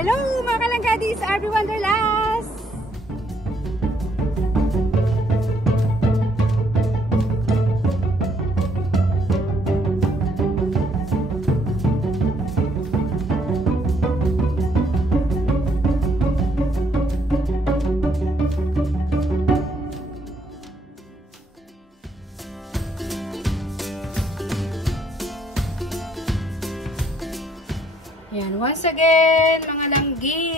Hello mga kalanggadis, RB Wanderlust! Yan, once again, mga langgi,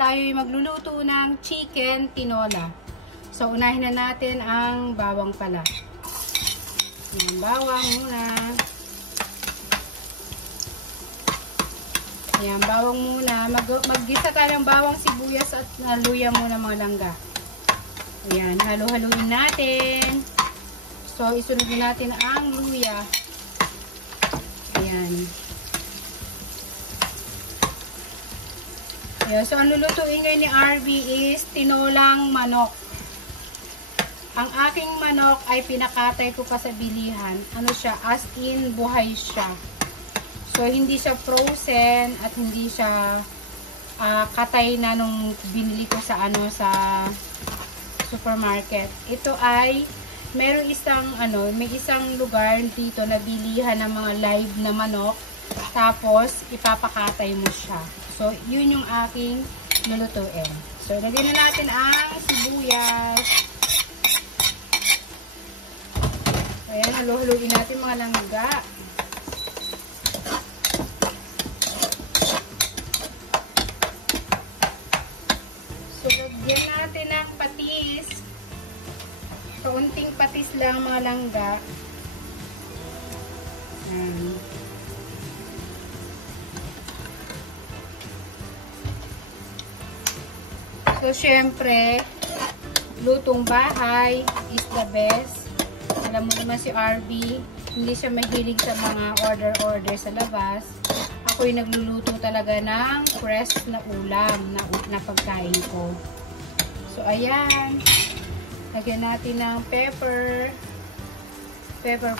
tayo'y magluluto ng chicken tinola. So, unahin na natin ang bawang pala. Yan, bawang muna. Yan, bawang muna. Maggisa tayo ng bawang, sibuyas at luya muna mga langga. Ayan, halo-haluin natin. So, isunod natin ang luya. Ayan. So, ang lulutuin ngayon ni RB is tinolang manok. Ang aking manok ay pinakatay ko pa sa bilihan. Ano siya? As in, buhay siya. So, hindi siya frozen at hindi siya katay na nung binili ko sa supermarket. Ito ay may isang lugar dito na bilihan ng mga live na manok. Tapos, ipapakatay mo siya. So, yun yung aking lulutuin. So, lagyan na natin ang sibuyas. Ayan, halo-haluin natin mga langga. So, lagyan natin ng patis. Kaunting patis lang mga langga. Ayan. So, syempre, lutong bahay is the best. Alam mo naman si RB, hindi siya mahilig sa mga order-order sa labas. Ako'y nagluluto talaga ng fresh na ulam na pagkain ko. So, ayan. Lagyan natin ng pepper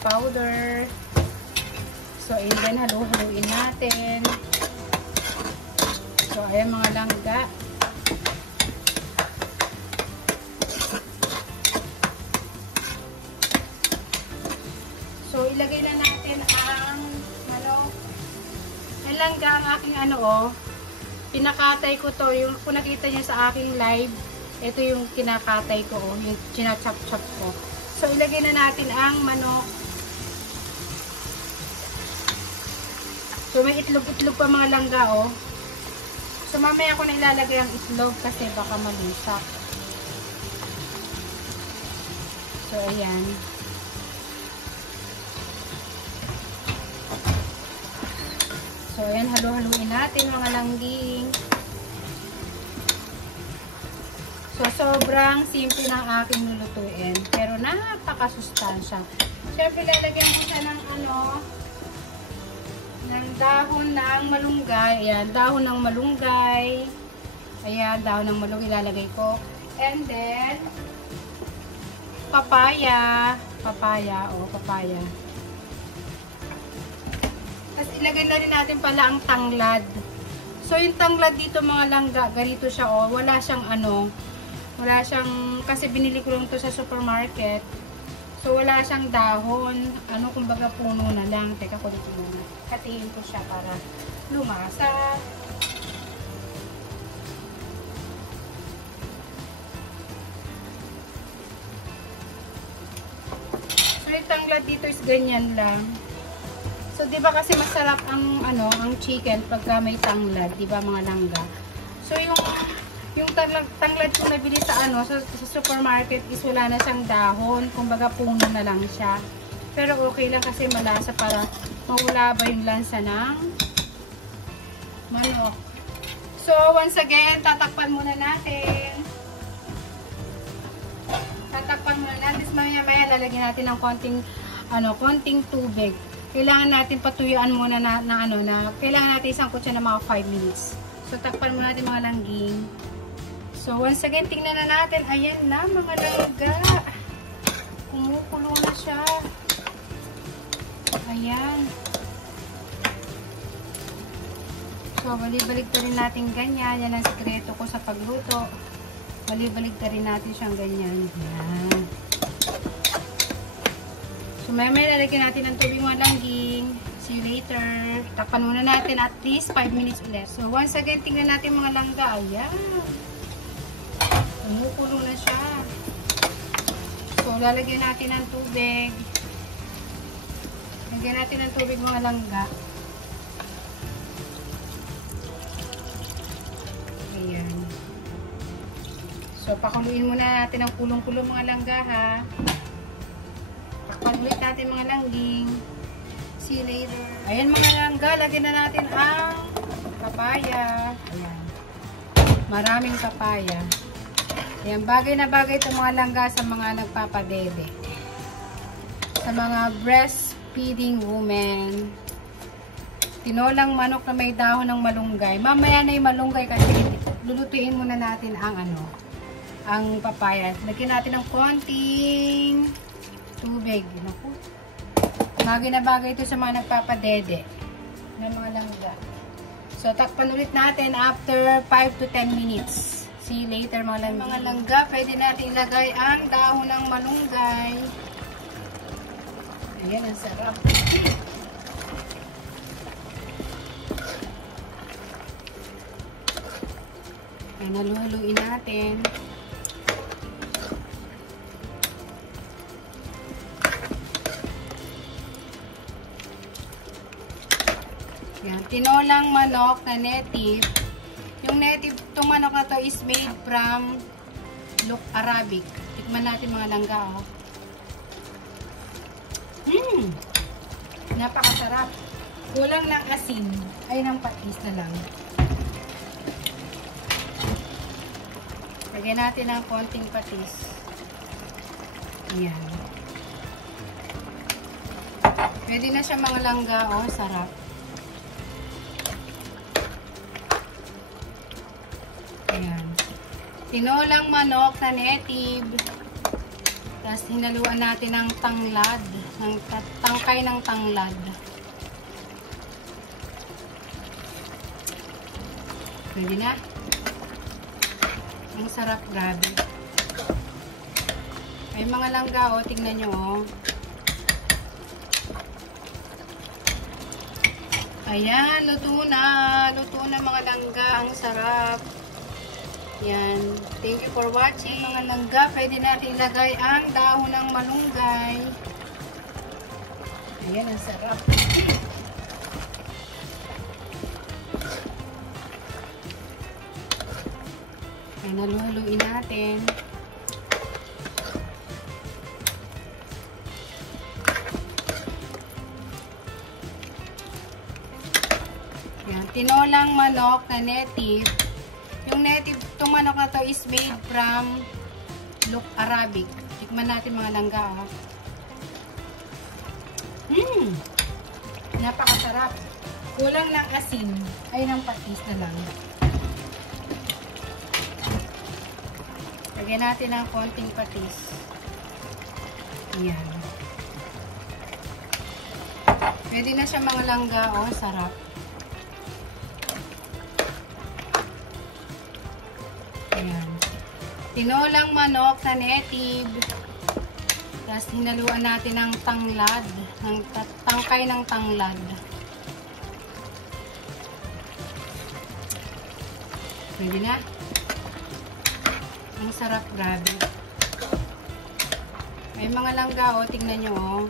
powder. So, and then halu-haluin natin. So, ayan mga langga. So, ilagay na natin ang langga, ang aking pinakatay ko to. Yung kung nakita nyo sa aking live, ito yung kinakatay ko, yung chinachop-chop ko. So, ilagay na natin ang manok. So, may itlog-itlog pa mga langga, oh. So, mamaya ko na ilalagay ang itlog kasi baka malusak. So, ayan. So, ayan, halo-haluin natin mga langging. So, sobrang simple ng aking lulutuin. Pero napakasustansya. Siyempre, lalagyan mo siya ng ng dahon ng malunggay. Ayan, dahon ng malunggay. Ayan, dahon ng malunggay ilalagay ko. And then, papaya. Papaya. Tapos ilagay na rin natin pala ang tanglad. So yung tanglad dito mga langga, ganito siya wala siyang kasi binili ko lang to sa supermarket. So wala siyang dahon, kumbaga puno na lang. Teka ko dito muna. Hatiin ko siya para lumasa. So yung tanglad dito is ganyan lang. So, di ba kasi masarap ang chicken pagka may tanglad, di ba mga langga? So, yung tanglad ko nabili sa sa supermarket is wala na siyang dahon, kumbaga puno na lang siya. Pero okay lang kasi malasa para mawala ba yung lansa ng manok. So, once again, tatakpan muna natin. Mamaya lalagyan natin ng konting tubig. Kailangan natin patuyuan muna kailangan natin isang kutsa na mga 5 minutes. So, takpan muna natin mga langging. So, once again, tingnan na natin. Ayan na, mga langga. Kumukulo na siya. Ayan. So, balibalik na rin natin ganyan. Yan ang sikreto ko sa pagluto. Balibalik na rin natin siyang ganyan. Yan. So, may lalagyan natin ng tubig mga langging. See you later. Takpan muna natin at least 5 minutes ulit. So, once again, tingnan natin mga langga. Ayan. Umukulo na siya. So, lalagyan natin ng tubig. Lagyan natin ng tubig mga langga. Ayan. So, pakuluin muna natin ang kulong-kulong mga langga ha. Takpan ulit natin mga langging. See you later. Ayan mga langga, lagyan na natin ang papaya. Ayan. Maraming papaya. Ayan, bagay na bagay itong mga langga sa mga nagpapadede. Sa mga breastfeeding women. Tinolang manok na may dahon ng malunggay. Mamaya na yung malunggay kasi lulutuin muna natin ang papaya. Lagyan natin ng konting tubig. Naku. Bagay na bagay ito sa mga nagpapadede ng mga langga. So, takpan ulit natin after 5 to 10 minutes. See you later mga langga. Pwede natin ilagay ang dahon ng malunggay. Ayan, ang sarap. Ayan, halu-haluin natin. Yan, tinolang manok na native. Yung native, itong manok na to is made from Look Arabic. Tikman natin mga langga, oh. Napakasarap. Kulang ng asin. Ay, ng patis na lang. Lagyan natin ng konting patis. Ayan. Pwede na siya mga langga, oh. Sarap. Ayan. Tinolang manok na native. Tapos hinaluan natin ng tanglad. Ng tangkay ng tanglad. Pwede na. Ang sarap, grabe. Ay mga langga, oh. Tignan nyo, oh. Ayan, luto na. Luto na mga langga. Ang sarap. Yan. Thank you for watching. Mga langga, pwede natin ilagay ang dahon ng malunggay. Ayan, ang sarap. Ayan, halu-haluin natin. Ayan, tinolang manok na native. Yung native, itong manok na to is made from Look Arabic. Tikman natin mga langga, oh. Napakasarap. Kulang ng asin. Ay, ng patis na lang. Lagyan natin ng konting patis. Ayan. Pwede na siya mga langga, oh. Sarap. Ayan. Tinolang manok na native. Tapos hinaluan natin ng tanglad. Ng tangkay ng tanglad. Pwede na. Ang sarap, grabe. May mga langga, oh. Tignan nyo, oh.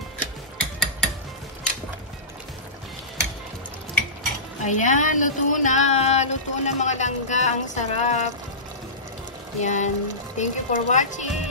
Ayan, luto na. Luto na mga langga. Ang sarap. Yan. Thank you for watching.